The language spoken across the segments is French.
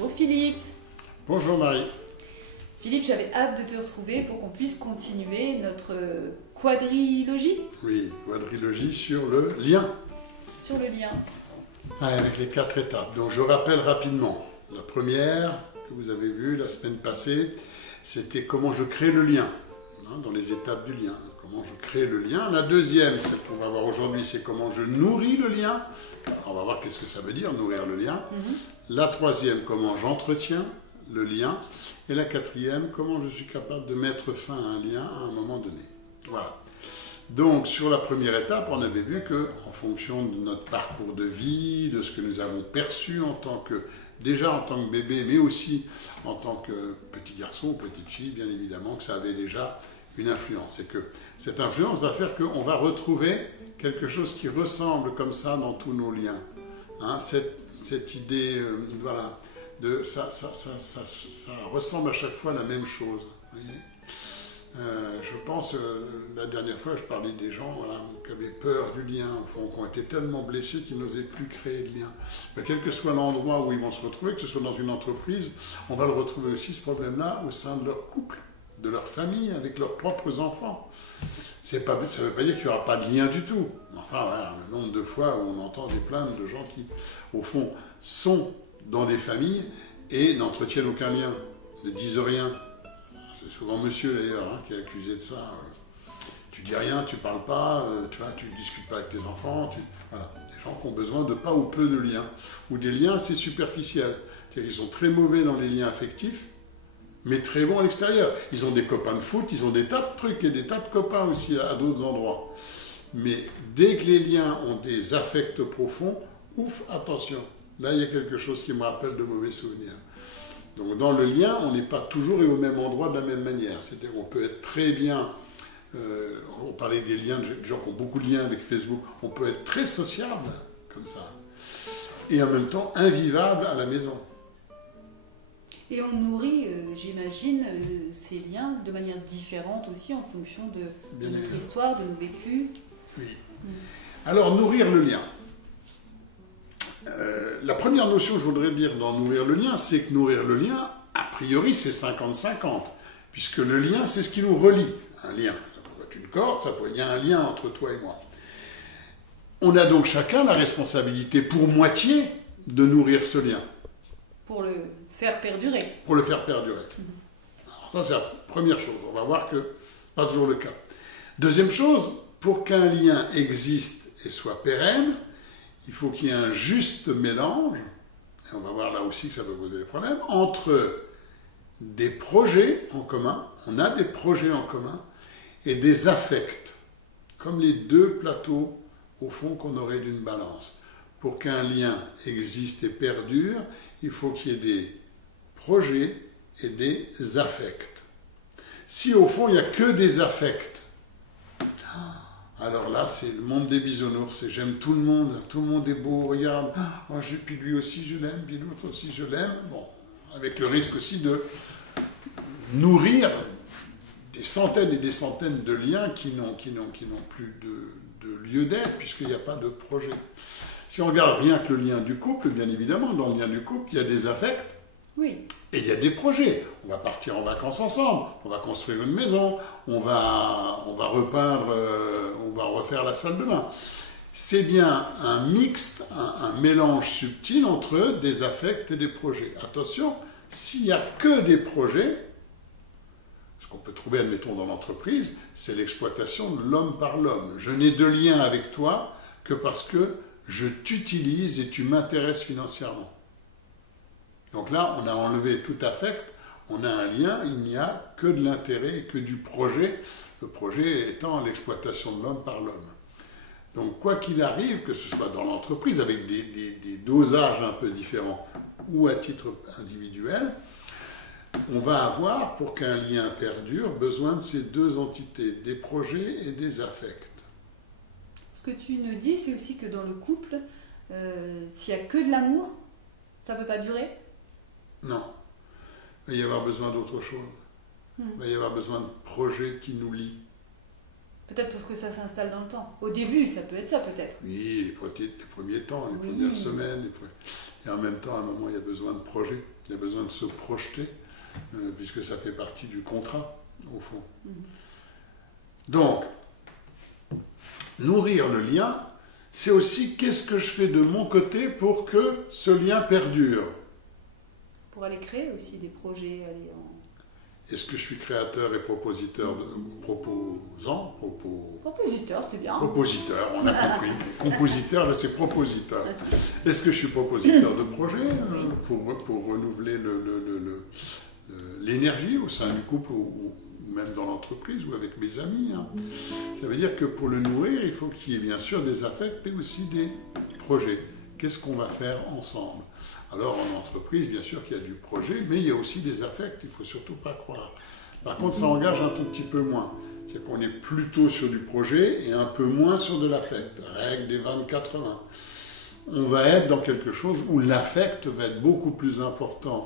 Bonjour Philippe. Bonjour Marie. Philippe, j'avais hâte de te retrouver pour qu'on puisse continuer notre quadrilogie. Oui, quadrilogie sur le lien. Sur le lien. Avec les 4 étapes. Donc je rappelle rapidement. La première, que vous avez vue la semaine passée, c'était comment je crée le lien, dans les étapes du lien. Comment je crée le lien. La deuxième, celle qu'on va voir aujourd'hui, c'est comment je nourris le lien. Alors, on va voir qu'est-ce que ça veut dire, nourrir le lien. La troisième, comment j'entretiens le lien. Et la quatrième, comment je suis capable de mettre fin à un lien à un moment donné. Voilà. Donc, sur la première étape, on avait vu qu'en fonction de notre parcours de vie, de ce que nous avons perçu déjà en tant que bébé, mais aussi en tant que petit garçon ou petite fille, bien évidemment, que ça avait déjà une influence. Et que cette influence va faire qu'on va retrouver quelque chose qui ressemble comme ça dans tous nos liens. Cette idée, voilà, ça ressemble à chaque fois à la même chose. Vous voyez, je pense, la dernière fois, je parlais des gens qui avaient peur du lien, qui ont été tellement blessés qu'ils n'osaient plus créer de lien. Mais quel que soit l'endroit où ils vont se retrouver, que ce soit dans une entreprise, on va le retrouver aussi, ce problème-là, au sein de leur couple, de leur famille, avec leurs propres enfants. Ça ne veut pas dire qu'il n'y aura pas de lien du tout. Enfin, voilà, le nombre de fois où on entend des plaintes de gens qui, au fond, sont dans des familles et n'entretiennent aucun lien, ne disent rien. C'est souvent monsieur d'ailleurs qui est accusé de ça. Tu dis rien, tu parles pas, tu ne discutes pas avec tes enfants. Voilà. Des gens qui ont besoin de pas ou peu de liens, ou des liens assez superficiels. C'est-à-dire qu'ils sont très mauvais dans les liens affectifs, mais très bons à l'extérieur. Ils ont des copains de foot, ils ont des tas de trucs et des tas de copains aussi à d'autres endroits. Mais dès que les liens ont des affects profonds, ouf, attention. Là, il y a quelque chose qui me rappelle de mauvais souvenirs. Donc, dans le lien, on n'est pas toujours et au même endroit de la même manière. C'est-à-dire qu'on peut être très bien... on parlait des liens, des gens qui ont beaucoup de liens avec Facebook. On peut être très sociable, comme ça. Et en même temps, invivable à la maison. Et on nourrit, j'imagine, ces liens de manière différente aussi en fonction de notre histoire, de nos vécus. Oui. Alors, nourrir le lien. La première notion que je voudrais dire dans nourrir le lien, c'est que nourrir le lien, a priori, c'est 50-50. Puisque le lien, c'est ce qui nous relie. Un lien, ça peut être une corde, il y a un lien entre toi et moi. On a donc chacun la responsabilité, pour moitié, de nourrir ce lien. Pour le faire perdurer. Pour le faire perdurer. Alors ça, c'est la première chose. On va voir que pas toujours le cas. Deuxième chose, pour qu'un lien existe et soit pérenne, il faut qu'il y ait un juste mélange, et on va voir là aussi que ça peut poser des problèmes, entre des projets en commun, on a des projets en commun, et des affects, comme les deux plateaux, au fond, qu'on aurait d'une balance. Pour qu'un lien existe et perdure, il faut qu'il y ait des projets et des affects. Si au fond, il n'y a que des affects, alors là, c'est le monde des bisounours, c'est j'aime tout le monde est beau, regarde, puis lui aussi je l'aime, puis l'autre aussi je l'aime. Bon, avec le risque aussi de nourrir des centaines et des centaines de liens qui n'ont plus de lieu d'être, puisqu'il n'y a pas de projet. Si on regarde rien que le lien du couple, bien évidemment, dans le lien du couple, il y a des affects. Oui. Et il y a des projets. On va partir en vacances ensemble, on va construire une maison, on va repeindre, on va refaire la salle de bain. C'est bien un mixte, un mélange subtil entre des affects et des projets. Attention, s'il n'y a que des projets, ce qu'on peut trouver, admettons, dans l'entreprise, c'est l'exploitation de l'homme par l'homme. Je n'ai de lien avec toi que parce que je t'utilise et tu m'intéresses financièrement. Donc là, on a enlevé tout affect, on a un lien, il n'y a que de l'intérêt et que du projet, le projet étant l'exploitation de l'homme par l'homme. Donc quoi qu'il arrive, que ce soit dans l'entreprise, avec des dosages un peu différents, ou à titre individuel, on va avoir, pour qu'un lien perdure, besoin de ces deux entités, des projets et des affects. Ce que tu nous dis, c'est aussi que dans le couple, s'il n'y a que de l'amour, ça ne peut pas durer ? Non. Il va y avoir besoin d'autre chose. Il va y avoir besoin de projets qui nous lient. Peut-être parce que ça s'installe dans le temps. Au début, ça peut être ça, peut-être. Oui, les premiers temps, les premières semaines. Et en même temps, à un moment, il y a besoin de projet. Il y a besoin de se projeter, puisque ça fait partie du contrat, au fond. Donc, nourrir le lien, c'est aussi qu'est-ce que je fais de mon côté pour que ce lien perdure. Pour aller créer aussi des projets, aller en... Est-ce que je suis créateur et propositeur, Propositeur, c'était bien. Propositeur, on a compris. Compositeur, là c'est propositeur. Est-ce que je suis propositeur de projet pour renouveler l'énergie au sein du couple ou même dans l'entreprise ou avec mes amis, hein. Ça veut dire que pour le nourrir, il faut qu'il y ait bien sûr des affects, mais aussi des projets. Qu'est-ce qu'on va faire ensemble? Alors en entreprise, bien sûr qu'il y a du projet, mais il y a aussi des affects, il ne faut surtout pas croire. Par contre, ça engage un tout petit peu moins. C'est qu'on est plutôt sur du projet et un peu moins sur de l'affect. Règle des 20-80. On va être dans quelque chose où l'affect va être beaucoup plus important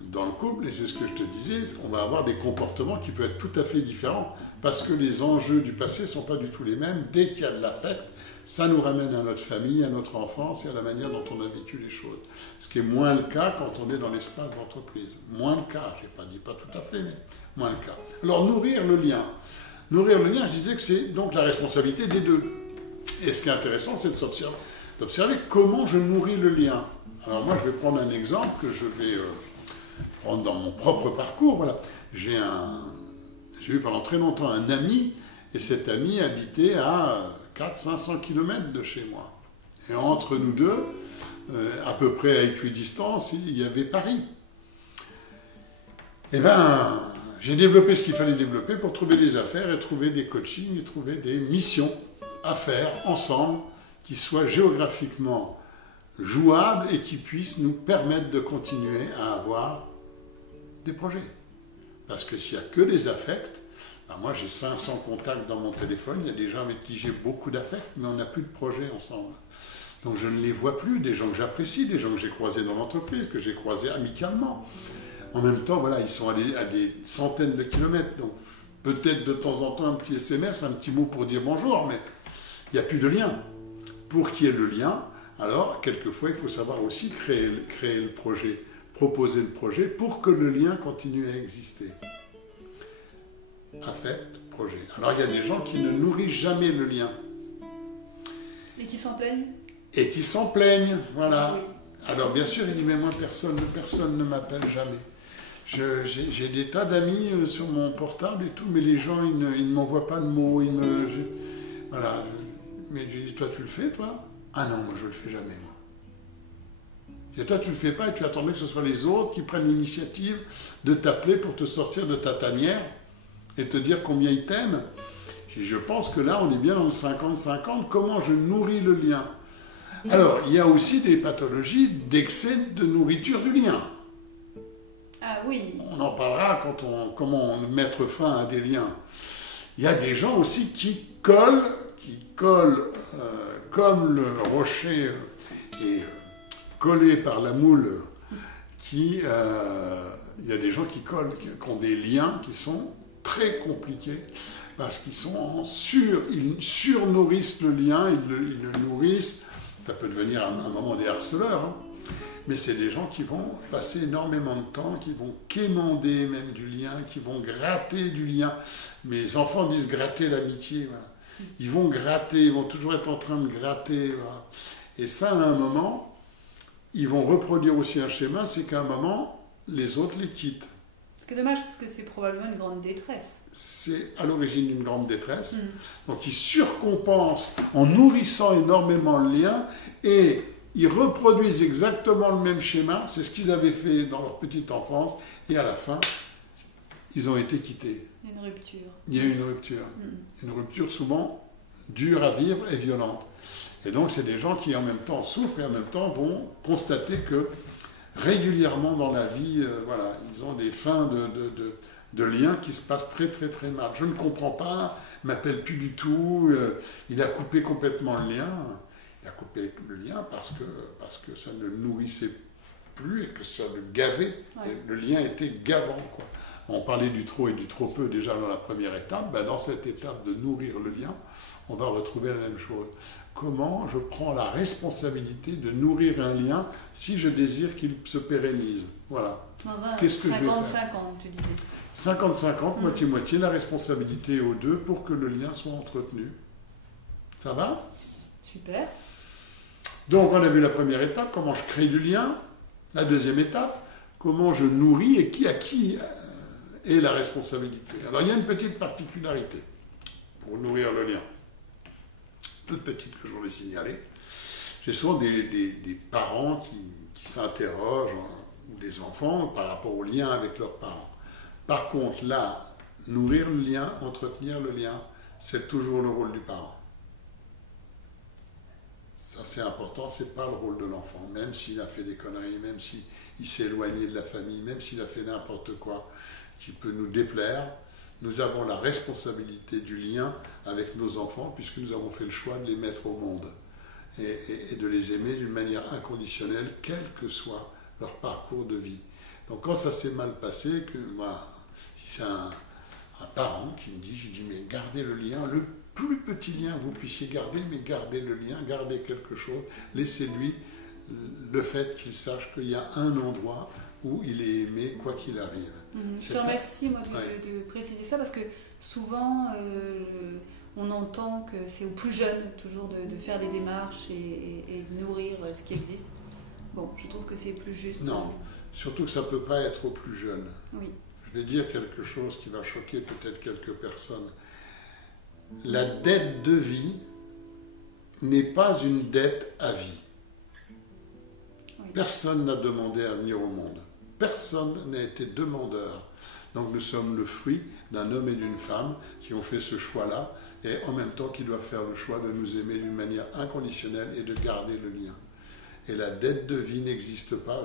dans le couple, et c'est ce que je te disais, on va avoir des comportements qui peuvent être tout à fait différents, parce que les enjeux du passé ne sont pas du tout les mêmes. Dès qu'il y a de l'affect, ça nous ramène à notre famille, à notre enfance et à la manière dont on a vécu les choses. Ce qui est moins le cas quand on est dans l'espace d'entreprise. Moins le cas, je n'ai pas tout à fait, mais moins le cas. Alors nourrir le lien. Nourrir le lien, je disais que c'est donc la responsabilité des deux. Et ce qui est intéressant, c'est d'observer comment je nourris le lien. Alors moi, je vais prendre un exemple que je vais prendre dans mon propre parcours. Voilà. J'ai eu pendant très longtemps un ami, et cet ami habitait à 400-500 km de chez moi. Et entre nous deux, à peu près à équidistance, il y avait Paris. Eh bien, j'ai développé ce qu'il fallait développer pour trouver des affaires et trouver des coachings et trouver des missions à faire ensemble qui soient géographiquement jouables et qui puissent nous permettre de continuer à avoir des projets. Parce que s'il n'y a que des affects, ben moi j'ai 500 contacts dans mon téléphone, il y a des gens avec qui j'ai beaucoup d'affects, mais on n'a plus de projet ensemble. Donc je ne les vois plus, des gens que j'apprécie, des gens que j'ai croisés dans l'entreprise, que j'ai croisés amicalement. En même temps, voilà, ils sont à des centaines de kilomètres, donc peut-être de temps en temps un petit SMS, un petit mot pour dire bonjour, mais il n'y a plus de lien. Pour qu'il y ait le lien, alors quelquefois il faut savoir aussi créer le projet, proposer le projet pour que le lien continue à exister. Affect, projet. Alors il y a des gens qui ne nourrissent jamais le lien. Et qui s'en plaignent? Et qui s'en plaignent, voilà. Oui. Alors bien sûr, il dit, mais moi personne ne m'appelle jamais. J'ai des tas d'amis sur mon portable et tout, mais les gens, ils ne m'envoient pas de mots, voilà. Mais je dis, toi tu le fais, toi? Ah non, moi je le fais jamais, moi. Et toi tu le fais pas et tu attendais que ce soit les autres qui prennent l'initiative de t'appeler pour te sortir de ta tanière et te dire combien ils t'aiment. Je pense que là, on est bien dans le 50-50. Comment je nourris le lien? Alors, il y a aussi des pathologies d'excès de nourriture du lien. Ah oui. On en parlera comment mettre fin à des liens. Il y a des gens aussi qui collent comme le rocher est collé par la moule. Il y a des gens qui collent, qui ont des liens qui sont très compliqués parce qu'ils ils surnourrissent le lien, ils le nourrissent. Ça peut devenir à un moment des harceleurs, hein. Mais c'est des gens qui vont passer énormément de temps, qui vont quémander même du lien, qui vont gratter du lien. Mes enfants disent gratter l'amitié. Voilà. Ils vont gratter, ils vont toujours être en train de gratter. Voilà. Et ça, à un moment, ils vont reproduire aussi un schéma, c'est qu'à un moment, les autres les quittent. C'est dommage parce que c'est probablement une grande détresse. C'est à l'origine d'une grande détresse. Donc ils surcompensent en nourrissant énormément le lien et ils reproduisent exactement le même schéma. C'est ce qu'ils avaient fait dans leur petite enfance et à la fin, ils ont été quittés. Une rupture. Il y a eu une rupture. Une rupture souvent dure à vivre et violente. Et donc c'est des gens qui en même temps souffrent et en même temps vont constater que régulièrement dans la vie, voilà, ils ont des fins de liens qui se passent très très très mal. Je ne comprends pas, il ne m'appelle plus du tout, il a coupé complètement le lien. Il a coupé le lien parce que ça ne le nourrissait plus et que ça le gavait. Ouais. Le lien était gavant, quoi. On parlait du trop et du trop peu déjà dans la première étape. Ben, dans cette étape de nourrir le lien, on va retrouver la même chose. Comment je prends la responsabilité de nourrir un lien si je désire qu'il se pérennise. Voilà. Dans un Qu'est-ce que 50-50, je vais faire tu disais. 50-50, moitié-moitié, la responsabilité aux deux pour que le lien soit entretenu. Ça va? Super. Donc on a vu la première étape, comment je crée du lien. La deuxième étape, comment je nourris et qui est la responsabilité. Alors il y a une petite particularité pour nourrir le lien. Toute petite que je voulais signaler. J'ai souvent des parents qui s'interrogent, ou des enfants, par rapport au lien avec leurs parents. Par contre, là, nourrir le lien, entretenir le lien, c'est toujours le rôle du parent. Ça, c'est important, c'est pas le rôle de l'enfant. Même s'il a fait des conneries, même s'il s'est éloigné de la famille, même s'il a fait n'importe quoi qui peut nous déplaire, nous avons la responsabilité du lien avec nos enfants puisque nous avons fait le choix de les mettre au monde et de les aimer d'une manière inconditionnelle, quel que soit leur parcours de vie. Donc quand ça s'est mal passé, si c'est un parent qui me dit, je dis mais gardez le lien, le plus petit lien vous puissiez garder, mais gardez le lien, gardez quelque chose, laissez-lui le fait qu'il sache qu'il y a un endroit où il est aimé quoi qu'il arrive. Je te remercie moi, de préciser ça parce que souvent on entend que c'est aux plus jeunes toujours de faire des démarches et de nourrir ce qui existe. Bon, je trouve que c'est plus juste. Non, surtout que ça ne peut pas être aux plus jeunes. Oui. Je vais dire quelque chose qui va choquer peut-être quelques personnes. La dette de vie n'est pas une dette à vie. Oui. Personne n'a demandé à venir au monde. Personne n'a été demandeur. Donc nous sommes le fruit d'un homme et d'une femme qui ont fait ce choix-là et en même temps qui doivent faire le choix de nous aimer d'une manière inconditionnelle et de garder le lien. Et la dette de vie n'existe pas.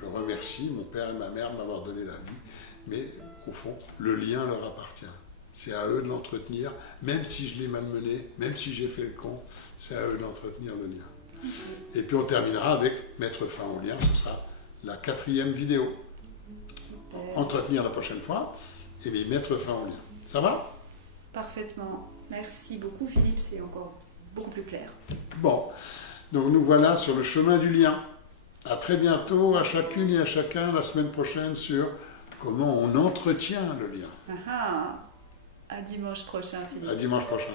Je remercie mon père et ma mère de m'avoir donné la vie, mais au fond, le lien leur appartient. C'est à eux de l'entretenir, même si je l'ai malmené, même si j'ai fait le con, c'est à eux d'entretenir le lien. Et puis on terminera avec mettre fin au lien, ce sera la 4e vidéo. Entretenir la prochaine fois, et bien mettre fin au lien. Ça va? Parfaitement. Merci beaucoup Philippe, c'est encore beaucoup plus clair. Bon, donc nous voilà sur le chemin du lien. À très bientôt, à chacune et à chacun, la semaine prochaine, sur comment on entretient le lien. À dimanche prochain Philippe. À dimanche prochain.